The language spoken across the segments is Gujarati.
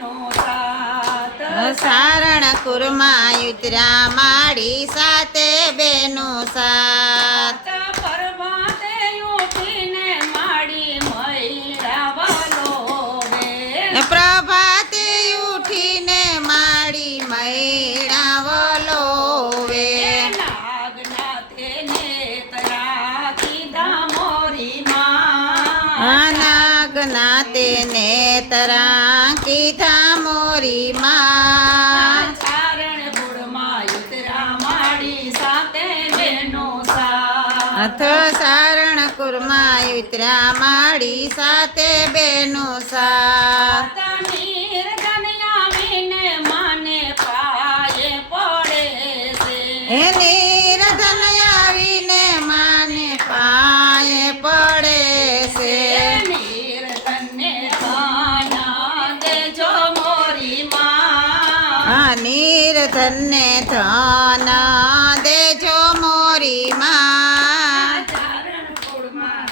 બેનું સાત સારણ કુરમાં ઉતર્યા માડી સાથે બેનું સાત પરમાતે ઉઠીને માડી મૈડા વલોવે પ્રભાતે ઉઠીને માડી મૈડા વલોવે નાગનાથે નેતરા કીધા મોરી માં નાગનાથે નેતરા કીધા મોરી માં ચારણ ગુણમાં ઉતરા માડી સાથે બેનું સાત અથ સારણ કુરમાં ઉતર્યા માડી સાથે બેનું સાત નિર્ધન આવીને માને પાયે પડે હે છે નિર્ધન આવીને માને પાયે પડે છે નિર્ધનને કાના દેજો મોરી માં નિર્ધનને ધન દેજો મોરી માં ચારણ કુળમાં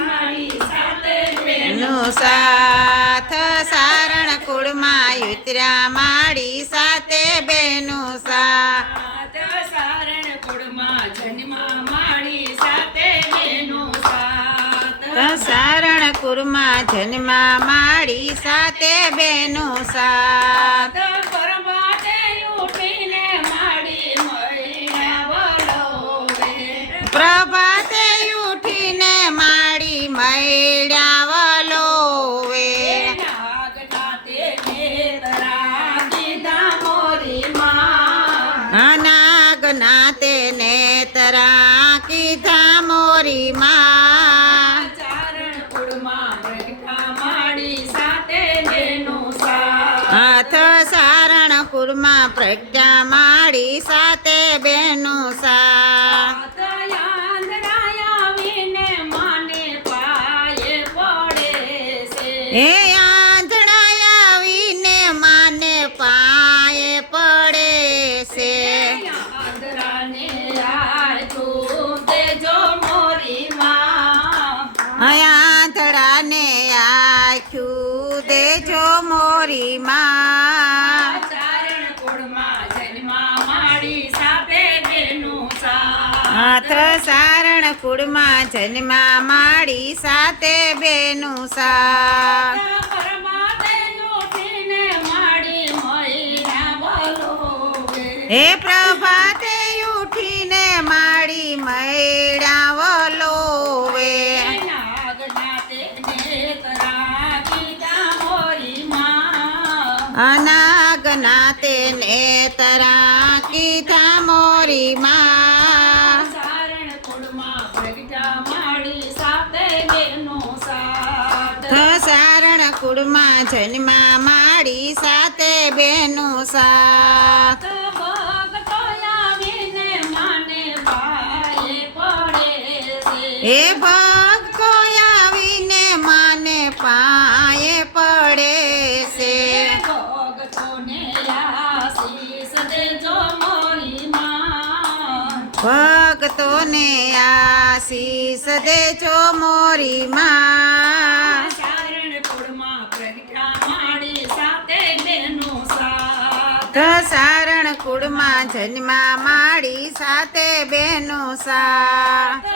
મારી સાથે બેનું સાથ સારણ કુળમાં ઉતર્યા માડી સાથે બેનું સાથ સારણ કુળમાં જન્મા મારી સાથે બેનું સાત સારણ કુરમાં જન્મા માડી સાથે બેનું સાથ પરમાતે ઉઠીને માડી મૈડા વલોવે પ્રભાતે ઉઠીને માડી મૈડા વલોવે નાગનાથે નેતરા કીધા મોરી માં નાગનાથે નેતરા કીધા મોરી માં ચારણ કુળમાં પ્રગટા માડી સાથે બેનું સાત હાથ સારણ કુરમાં પ્રજ્ઞા માડી સાથે બેનું સાથ આંધળાયાવીને માને પાયે પડે હે છે આંધળા આવીને માને પાયે પડે છે આંધળાને આયતું દેજો મોરી માં આંધળાને આખ્યું દેજો મોરી માં ચારણ કુળમાં જન્મા માડી સાથે બેનું સાત હાથ સારણ કુળમાં જન્મા માડી સાથે બેનું સાથ પરમાતે ઉઠીને માડી મૈડા વલોવે હે પ્રભાતે ઉઠીને માડી મૈડા વલોવે નાગનાથે નેતરા કીધા મોરી માં અનાગનાથે નેતરા કીધા મોરી માં સારણ કુળમાં પ્રગટા માડી સાથે બેનું સાત સારણ કુળમાં જન્મા માડી સાથે બેનું સાથ ભક્તો આવીને માને પાયે પડે હે છે ભક્તો આવીને માને પાયે પડે છે ભક્તોને આશીષ દેજો મોરી માં ભક્તોને આશીષ દેજો મોરી માં ચારણ કુળમાં પ્રગટા માડી સાથે બેનું સાત સારણ કુળમાં જન્મા માડી સાથે બેનું સાથ